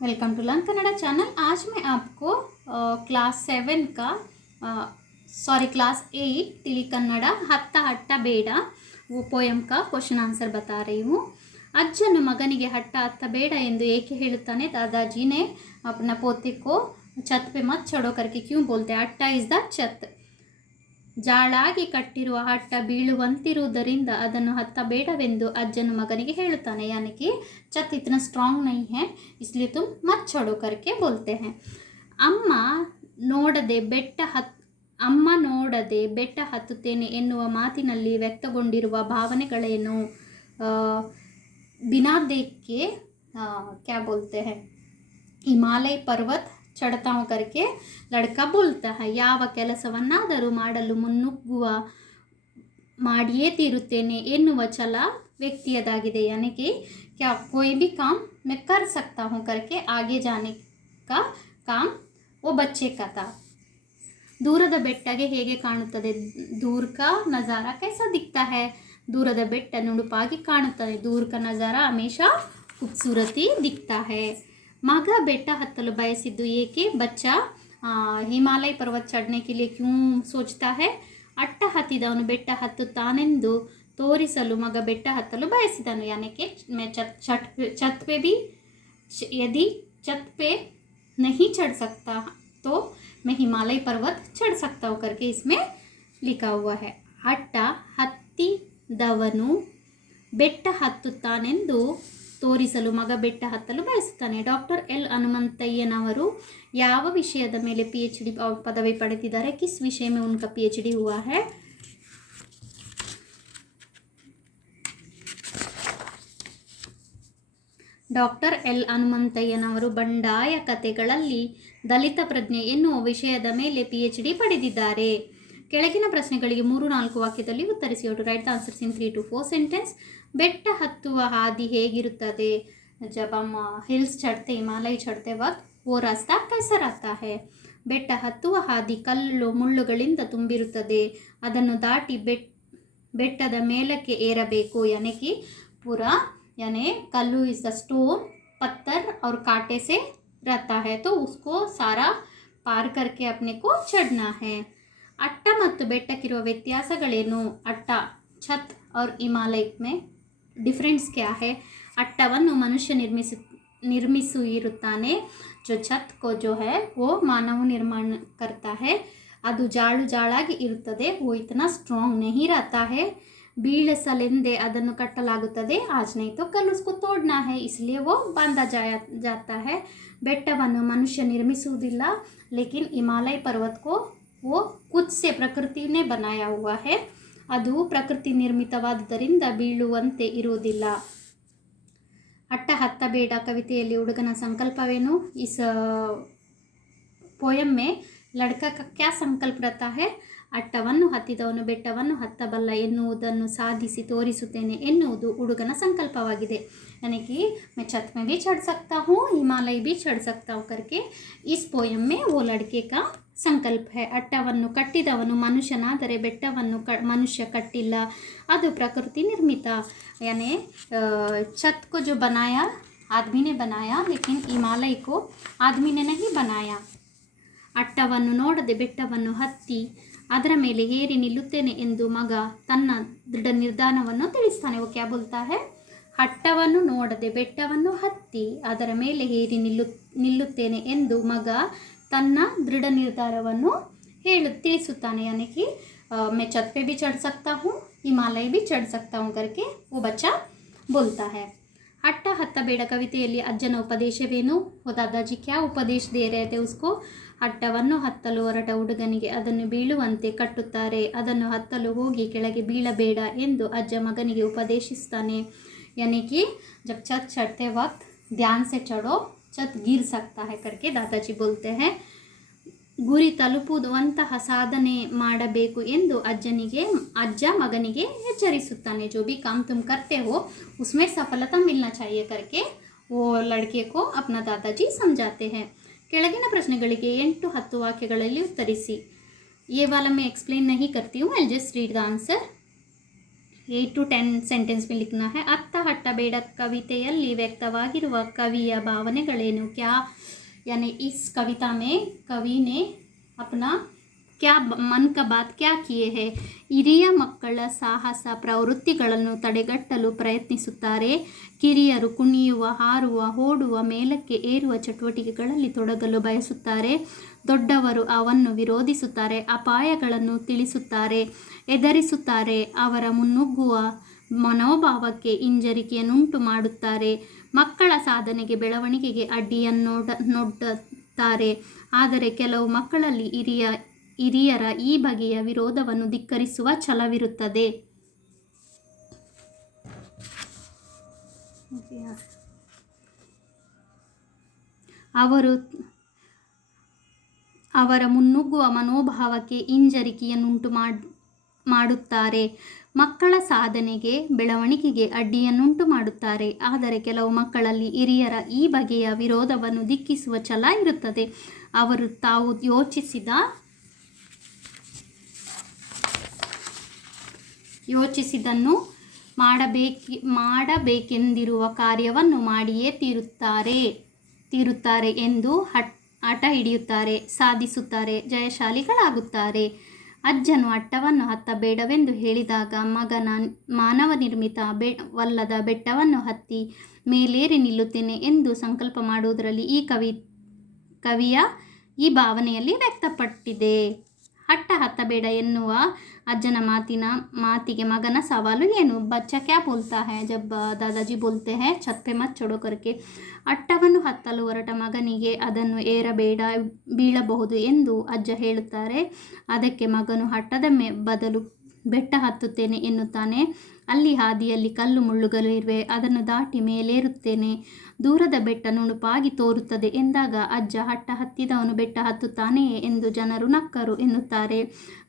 Welcome to learn Kannada channel. आज मैं आपको क्लास 8 तिली कन्नड़ा हत्ता हट्टा बेड़ वो पोयम का क्वेश्चन आंसर बता रही हूँ। अज्जन मगनिगे हट्टा हत्ता बेड़ ಎಂದು ಏಕೆ ಹೇಳುತ್ತಾನೆ? दादाजी ने अपना पोते को छत पे मत चढ़ो करके क्यों बोलते हैं? हट्टा इज द छत। ಜಾಳಾಗಿ ಕಟ್ಟಿರುವ ಹಟ್ಟ ಬೀಳುವಂತಿರುವುದರಿಂದ ಅದನ್ನು ಹತ್ತಬೇಡವೆಂದು ಅಜ್ಜನು ಮಗನಿಗೆ ಹೇಳುತ್ತಾನೆ। यानी कि छत इतना स्ट्रांग नहीं है इसलिए तुम मत चढ़ो करके बोलते हैं। ಅಮ್ಮ ನೋಡದೆ ಬೆಟ್ಟ ಹತ್ತುತ್ತೇನೆ ಎನ್ನುವ ಮಾತಿನಲ್ಲಿ ವ್ಯಕ್ತಗೊಂಡಿರುವ ಭಾವನೆಗಳೇನು? बिना देख के क्या बोलते हैं? हिमालय पर्वत चढ़ता हूँ करके लड़का बोलता है। ಯಾವ ಕೆಲಸವನ್ನಾದರೂ ಮಾಡಲು ಮುನ್ನುಗ್ಗುವ ಮಾಡಿಯೇ ತೀರುತ್ತೇನೆ ಎನ್ನುವ ಛಲ ವ್ಯಕ್ತಿಯದಾಗಿದೆ। यानी कि क्या कोई भी काम मैं कर सकता हूँ करके आगे जाने का काम वो बच्चे का था। ದೂರದ ಬೆಟ್ಟಗೆ ಹೇಗೆ ಕಾಣುತ್ತದೆ? दूर का नज़ारा कैसा दिखता है? ದೂರದ ಬೆಟ್ಟ ನುಣುಪಾಗಿ ಕಾಣುತ್ತದೆ। दूर का नज़ारा हमेशा खूबसूरती दिखता है। मग बेट्टा हत्तಲು बयसिದ್ದು ಏಕೆ? बच्चा हिमालय पर्वत चढ़ने के लिए क्यों सोचता है? अट्ट हत्तिदवनु बेट्ट हत्तुತ್ತಾನೆಂದು ತೋರಿಸಲು मग बेट्ट हत्तಲು बयसिदನು। यानी कि मैं छत पे भी यदि छत पे नहीं चढ़ सकता तो मैं हिमालय पर्वत चढ़ सकता हूँ करके इसमें लिखा हुआ है। अट्ट हत्तिदवनु ಬೆಟ್ಟ ಹತ್ತುತ್ತಾನೆಂದು ತೋರಿಸಲು ಮಗ ಬೆಟ್ಟ ಹತ್ತಲು ಬಯಸುತ್ತಾನೆ। ಡಾಕ್ಟರ್ ಎಲ್ ಹನುಮಂತಯ್ಯನವರು ಯಾವ ವಿಷಯದ ಮೇಲೆ PhD ಪದವಿ ಪಡೆದಿದ್ದಾರೆ? किस विषय में उनका PhD हुआ है? ಡಾಕ್ಟರ್ ಎಲ್ ಹನುಮಂತಯ್ಯನವರು ಬಂಡಾಯ ಕಥೆಗಳಲ್ಲಿ ದಲಿತ ಪ್ರಜ್ಞೆ ಎನ್ನುವ ವಿಷಯದ ಮೇಲೆ PhD ಪಡೆದಿದ್ದಾರೆ। ಕೆಳಗಿನ ಪ್ರಶ್ನೆಗಳಿಗೆ 3-4 ವಾಕ್ಯದಲ್ಲಿ ಉತ್ತರಿಸಿ। Right the answers in 3 to 4 sentence. ಬೆಟ್ಟ ಹತ್ತುವ ಹಾದಿ ಹೇಗಿರುತ್ತದೆ? जब हम हिल्स चढ़ते हिमालय चढ़ते वक्त वो रास्ता कैसा रहता है? ಬೆಟ್ಟ ಹತ್ತುವ ಹಾದಿ ಕಲ್ಲು ಮುಳ್ಳುಗಳಿಂದ ತುಂಬಿರುತ್ತದೆ, ಅದನ್ನು ದಾಟಿ ಬೆಟ್ಟದ ಮೇಲಕ್ಕೆ ಏರಬೇಕು। यानी कि पूरा यानी कल्लू इज द स्टोन, पत्थर और कांटे से रहता है तो उसको सारा पार करके अपने को चढ़ना है। अट्ट ಮತ್ತು ಬೆಟ್ಟಕ್ಕಿರುವ ವ್ಯತ್ಯಾಸಗಳೇನು? ಅಟ್ಟ ಛತ್ और हिमालय में डिफरेंस क्या है? ಅಟ್ಟವನ್ನು ಮನುಷ್ಯ ನಿರ್ಮಿಸಿರುತ್ತಾನೆ। जो छत को जो है वो मानव निर्माण करता है। ಅದು ಜಾಳು ಜಾಳಾಗಿ ಇರುತ್ತದೆ, वो इतना स्ट्रांग नहीं रहता है। ಬೀಳಿಸಲೆಂದೇ ಅದನ್ನು ಕಟ್ಟಲಾಗುತ್ತದೆ, आज नहीं तो कल उसको तोड़ना है इसलिए वो बांधा जाता है। ಬೆಟ್ಟವನ್ನು ಮನುಷ್ಯ ನಿರ್ಮಿಸುವುದಿಲ್ಲ, लेकिन हिमालय पर्वत को वो खुद से प्रकृति ने बनाया हुआ है। ಅದು ಪ್ರಕೃತಿ ನಿರ್ಮಿತವಾದುದರಿಂದ ಬೀಳುವಂತೆ ಇರುವುದಿಲ್ಲ। ಅಟ್ಟ ಹತ್ತಬೇಡ ಕವಿತೆಯಲ್ಲಿ ಹುಡುಗನ ಸಂಕಲ್ಪವೇನು? इस पोयम में लड़का का क्या संकल्प रहता है? ಅಟ್ಟವನ್ನು ಹತ್ತಿದವನು ಬೆಟ್ಟವನ್ನು ಹತ್ತಬಲ್ಲ ಎನ್ನುವುದನ್ನು ಸಾಧಿಸಿ ತೋರಿಸುತ್ತೇನೆ ಎನ್ನುವುದು ಹುಡುಗನ ಸಂಕಲ್ಪವಾಗಿದೆ। यानी कि मैं छत में भी चढ़ सकता हूँ, हिमालय भी चढ़ सकता हूँ करके इस पोयम में वो लड़के का संकल्प है। ಅಟ್ಟವನ್ನು ಕಟ್ಟಿದವನು ಮನುಷ್ಯನಾದರೆ ಬೆಟ್ಟವನ್ನು ಮನುಷ್ಯ ಕಟ್ಟಿಲ್ಲ, ಅದು ಪ್ರಕೃತಿ ನಿರ್ಮಿತ। यानी छत को जो बनाया आदमी ने बनाया, लेकिन हिमालय को आदमी ने नहीं बनाया। ಅಟ್ಟವನ್ನು ನೋಡದೆ ಬೆಟ್ಟವನ್ನು ಹತ್ತಿ ಅದರ ಮೇಲೆ ಏರಿ ನಿಲ್ಲುತ್ತೇನೆ ಎಂದು ಮಗ ತನ್ನ ದೃಢ ನಿರ್ಧಾರವನ್ನು ತಿಳಿಸ್ತಾನೆ। वो क्या बोलता है? ಅಟ್ಟವನ್ನು ನೋಡದೆ ಬೆಟ್ಟವನ್ನು ಹತ್ತಿ ಅದರ ಮೇಲೆ ಏರಿ ನಿಲ್ಲುತ್ತೇನೆ ಎಂದು ಮಗ ತನ್ನ ದೃಢ ನಿರ್ಧಾರವನ್ನು ತಿಳಿಸುತ್ತಾನೆ। यानी कि मैं छत पे भी चढ़ सकता हूँ, हिमालय भी चढ़ सकता हूँ करके वो बच्चा बोलता है। ಅಟ್ಟ ಹತ್ತಬೇಡ ಕವಿತೆಯಲ್ಲಿ ಅಜ್ಜನ ಉಪದೇಶವೇನು? वो दादाजी क्या उपदेश दे रहे थे उसको? ಅಟ್ಟವನ್ನು ಹತ್ತಲು ಹೊರಟ ಹುಡುಗನಿಗೆ ಅದನ್ನು ಬೀಳುವಂತೆ ಕಟ್ಟುತ್ತಾರೆ, ಅದನ್ನು ಹತ್ತಲು ಹೋಗಿ ಕೆಳಗೆ ಬೀಳಬೇಡ ಎಂದು ಅಜ್ಜ ಮಗನಿಗೆ ಉಪದೇಶಿಸ್ತಾನೆ। यानी कि जब छत चढ़ते वक्त ध्यान से चढ़ो, छत गिर सकता है करके दादाजी बोलते हैं। ಗುರಿ ತಲುಪುವಂತಹ ಸಾಧನೆ ಮಾಡಬೇಕು ಎಂದು ಅಜ್ಜ ಮಗನಿಗೆ ಎಚ್ಚರಿಸುತ್ತಾನೆ। जो भी काम तुम करते हो उसमें सफलता मिलना चाहिए करके वो लड़के को अपना दादाजी समझाते हैं। ಕೆಳಗಿನ ಪ್ರಶ್ನೆಗಳಿಗೆ 8-10 ವಾಕ್ಯಗಳಲ್ಲಿ ಉತ್ತರಿಸಿ। ये वाला मैं एक्सप्लेन नहीं करती हूँ, I just read the answer. 8 to 10 sentence में लिखना है। ಅತ್ತ ಹಟ್ಟ ಬೇಡ ಕವಿತೆಯಲ್ಲಿ ವ್ಯಕ್ತವಾಗಿರುವ ಕವಿಯ ಭಾವನೆಗಳೇನು? क्या यानी इस कविता में कवि ने अपना क्या मन का बात क्या किए हैं? ಹಿರಿಯ ಮಕ್ಕಳ ಸಾಹಸ ಪ್ರವೃತ್ತಿಗಳನ್ನು ತಡೆಗಟ್ಟಲು ಪ್ರಯತ್ನಿಸುತ್ತಾರೆ. ಕಿರಿಯರು ಕುಣಿಯುವ, ಹಾರುವ, ಓಡುವ, ಮೇಲಕ್ಕೆ ಏರುವ ಚಟುವಟಿಕೆಗಳಲ್ಲಿ ತೊಡಗಲು ಬಯಸುತ್ತಾರೆ. ದೊಡ್ಡವರು ಅವನ್ನು ವಿರೋಧಿಸುತ್ತಾರೆ, ಅಪಾಯಗಳನ್ನು ತಿಳಿಸುತ್ತಾರೆ, ಎದುರಿಸುತ್ತಾರೆ, ಅವರ ಮುನ್ನುಗ್ಗುವ ಮನೋಭಾವಕ್ಕೆ ಹಿಂಜರಿಕೆಯನ್ನುಂಟು ಮಾಡುತ್ತಾರೆ. ಮಕ್ಕಳ ಸಾಧನೆಗೆ ಬೆಳವಣಿಗೆಗೆ ಅಡ್ಡಿಯನ್ನೊಡ್ಡುತ್ತಾರೆ. ಆದರೆ ಕೆಲವು ಮಕ್ಕಳಲ್ಲಿ ಹಿರಿಯರ ಈ ಬಗೆಯ ವಿರೋಧವನ್ನು ಧಿಕ್ಕರಿಸುವ ಛಲವಿರುತ್ತದೆ. ಅವರ ಮುನ್ನುಗ್ಗುವ ಮನೋಭಾವಕ್ಕೆ ಹಿಂಜರಿಕೆಯನ್ನುಂಟು ಮಾಡುತ್ತಾರೆ. ಮಕ್ಕಳ ಸಾಧನೆಗೆ ಬೆಳವಣಿಗೆಗೆ ಅಡ್ಡಿಯನ್ನುಂಟು ಮಾಡುತ್ತಾರೆ. ಆದರೆ ಕೆಲವು ಮಕ್ಕಳಲ್ಲಿ ಹಿರಿಯರ ಈ ಬಗೆಯ ವಿರೋಧವನ್ನು ಧಿಕ್ಕಿಸುವ ಛಲ ಇರುತ್ತದೆ. ಅವರು ತಾವು ಯೋಚಿಸಿದನ್ನು ಮಾಡಬೇಕೆಂದಿರುವ ಕಾರ್ಯವನ್ನು ಮಾಡಿಯೇ ತೀರುತ್ತಾರೆ ಎಂದು ಹಠ ಹಿಡಿಯುತ್ತಾರೆ, ಸಾಧಿಸುತ್ತಾರೆ, ಜಯಶಾಲಿಗಳಾಗುತ್ತಾರೆ. ಅಜ್ಜನು ಅಟ್ಟವನ್ನು ಹತ್ತಬೇಡವೆಂದು ಹೇಳಿದಾಗ ಮಗನ ಮಾನವ ನಿರ್ಮಿತ ವಲ್ಲದ ಬೆಟ್ಟವನ್ನು ಹತ್ತಿ ಮೇಲೇರಿ ನಿಲ್ಲುತ್ತೇನೆ ಎಂದು ಸಂಕಲ್ಪ ಮಾಡುವುದರಲ್ಲಿ ಈ ಕವಿಯ ಈ ಭಾವನೆಯಲ್ಲಿ ವ್ಯಕ್ತಪಟ್ಟಿದೆ. ಹಟ್ಟ ಹತ್ತಬೇಡ ಎನ್ನುವ ಅಜ್ಜನ ಮಾತಿಗೆ ಮಗನ ಸವಾಲು ಏನು? ಬಚ್ಚಾ ಕ್ಯಾ ಬೋಲ್ತಾ ಹೈ ಜಬ್ ದಾದಾಜಿ ಬೋಲ್ತೆ ಹೈ ಛತ್ ಪೆ ಮತ್ ಚढ़ो करके? ಅಟ್ಟವನ್ನು ಹತ್ತಲು ಹೊರಟ ಮಗನಿಗೆ ಅದನ್ನು ಏರಬೇಡ, ಬೀಳಬಹುದು ಎಂದು ಅಜ್ಜ ಹೇಳುತ್ತಾರೆ. ಅದಕ್ಕೆ ಮಗನು ಹಟ್ಟದ ಬದಲು ಬೆಟ್ಟ ಹತ್ತುತ್ತೇನೆ ಎನ್ನುತ್ತಾನೆ. ಅಲ್ಲಿ ಹಾದಿಯಲ್ಲಿ ಕಲ್ಲು ಮುಳ್ಳುಗಳಿವೆ, ಅದನ್ನು ದಾಟಿ ಮೇಲೇರುತ್ತೇನೆ. ದೂರದ ಬೆಟ್ಟ ನುಣುಪಾಗಿ ತೋರುತ್ತದೆ ಎಂದಾಗ ಅಜ್ಜ ಹಟ್ಟ ಹತ್ತಿದವನು ಬೆಟ್ಟ ಹತ್ತುತ್ತಾನೆಯೇ ಎಂದು ಜನರು ನಕ್ಕರು ಎನ್ನುತ್ತಾರೆ.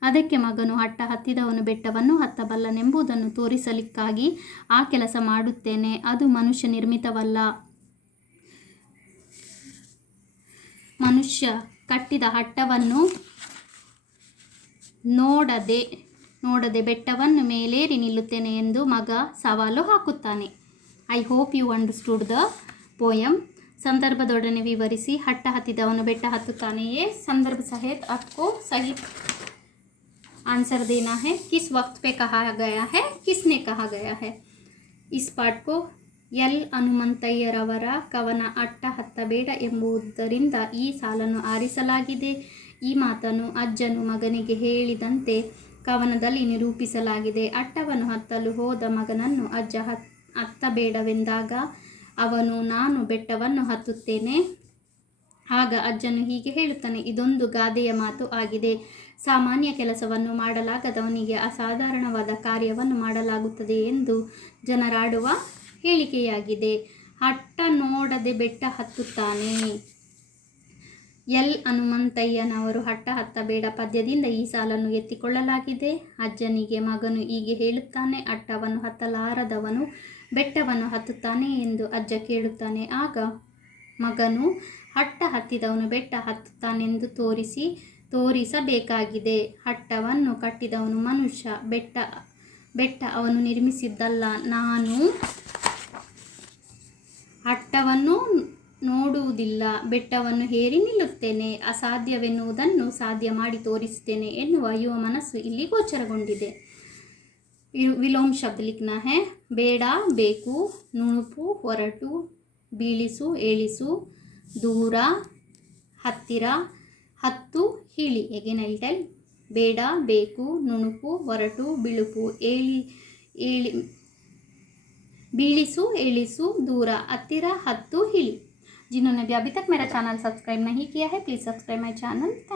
ಅದಕ್ಕೆ ಮಗನು ಹಟ್ಟ ಹತ್ತಿದವನು ಬೆಟ್ಟವನ್ನು ಹತ್ತಬಲ್ಲನೆಂಬುದನ್ನು ತೋರಿಸಲಿಕ್ಕಾಗಿ ಆ ಕೆಲಸ ಮಾಡುತ್ತೇನೆ. ಅದು ಮನುಷ್ಯ ನಿರ್ಮಿತವಲ್ಲ. ಮನುಷ್ಯ ಕಟ್ಟಿದ ಹಟ್ಟವನ್ನು ನೋಡದೆ ಬೆಟ್ಟವನ್ನು ಮೇಲೇರಿ ನಿಲ್ಲುತ್ತೇನೆ ಎಂದು ಮಗ ಸವಾಲು ಹಾಕುತ್ತಾನೆ. I hope you understood the poem. संदर्भदೊಡನೆ ವಿವರಿಸಿ. ಹಟ್ಟ ಹತ್ತಿದವನು ಬೆಟ್ಟ ಹತ್ತುತ್ತಾನೆಯೇ? संदर्भ सहित आपको सही आंसर देना है. किस वक्त पे कहा गया है, किसने कहा गया है? इस पाठ को ಎಲ್ ಹನುಮಂತಯ್ಯರವರ ಕವನ ಅಟ್ಟ ಹತ್ತಬೇಡ ಎಂಬುದರಿಂದ ಈ ಸಾಲನ್ನು ಆರಿಸಲಾಗಿದೆ. ಈ ಮಾತನ್ನು ಅಜ್ಜನು ಮಗನಿಗೆ ಹೇಳಿದಂತೆ ಕವನದಲ್ಲಿ ನಿರೂಪಿಸಲಾಗಿದೆ. ಅಟ್ಟವನ್ನು ಹತ್ತಲು ಹೋದ ಮಗನನ್ನು ಅಜ್ಜ ಹತ್ತಬೇಡವೆಂದಾಗ ಅವನು ನಾನು ಬೆಟ್ಟವನ್ನು ಹತ್ತುತ್ತೇನೆ. ಆಗ ಅಜ್ಜನು ಹೀಗೆ ಹೇಳುತ್ತಾನೆ. ಇದೊಂದು ಗಾದೆಯ ಮಾತು ಆಗಿದೆ. ಸಾಮಾನ್ಯ ಕೆಲಸವನ್ನು ಮಾಡಲಾಗದವನಿಗೆ ಅಸಾಧಾರಣವಾದ ಕಾರ್ಯವನ್ನು ಮಾಡಲಾಗುತ್ತದೆ ಎಂದು ಜನರಾಡುವ ಹೇಳಿಕೆಯಾಗಿದೆ. ಹಟ್ಟ ನೋಡದೆ ಬೆಟ್ಟ ಹತ್ತುತ್ತಾನೆ. ಎಲ್ ಹನುಮಂತಯ್ಯನವರು ಹಟ್ಟ ಹತ್ತಬೇಡ ಪದ್ಯದಿಂದ ಈ ಸಾಲನ್ನು ಎತ್ತಿಕೊಳ್ಳಲಾಗಿದೆ. ಅಜ್ಜನಿಗೆ ಮಗನು ಹೀಗೆ ಹೇಳುತ್ತಾನೆ. ಅಟ್ಟವನ್ನು ಹತ್ತಲಾರದವನು ಬೆಟ್ಟವನ್ನು ಹತ್ತುತ್ತಾನೆ ಎಂದು ಅಜ್ಜ ಕೇಳುತ್ತಾನೆ. ಆಗ ಮಗನು ಹಟ್ಟ ಹತ್ತಿದವನು ಬೆಟ್ಟ ಹತ್ತುತ್ತಾನೆಂದು ತೋರಿಸಬೇಕಾಗಿದೆ. ಹಟ್ಟವನ್ನು ಕಟ್ಟಿದವನು ಮನುಷ್ಯ, ಬೆಟ್ಟ ಅವನು ನಿರ್ಮಿಸಿದ್ದಲ್ಲ. ನಾನು ಹಟ್ಟವನ್ನು ನೋಡುವುದಿಲ್ಲ, ಬೆಟ್ಟವನ್ನು ಹೇರಿ ನಿಲ್ಲುತ್ತೇನೆ, ಅಸಾಧ್ಯವೆನ್ನುವುದನ್ನು ಸಾಧ್ಯ ಮಾಡಿ ತೋರಿಸುತ್ತೇನೆ ಎನ್ನುವ ಯುವ ಮನಸ್ಸು ಇಲ್ಲಿ ಗೋಚರಗೊಂಡಿದೆ. ವಿಲೋಮ್ ಶಬ್ದ ಲಿಖನಾ ಹೈ. ಬೇಡ ಬೇಕು, ನುಣುಪು ಹೊರಟು, ಬೀಳಿಸು ಏಳಿಸು, ದೂರ ಹತ್ತಿರ, ಹತ್ತು ಇಳಿ. Again I tell. ಬೇಡ ಬೇಕು, ನುಣುಪು ಹೊರಟು, ಬಿಳುಪು बीलिसु एलिसु दूरा हत्तिरा हत्तु हिली. जिन्होंने भी अभी तक मेरा चैनल सब्सक्राइब नहीं किया है please subscribe my channel. Thank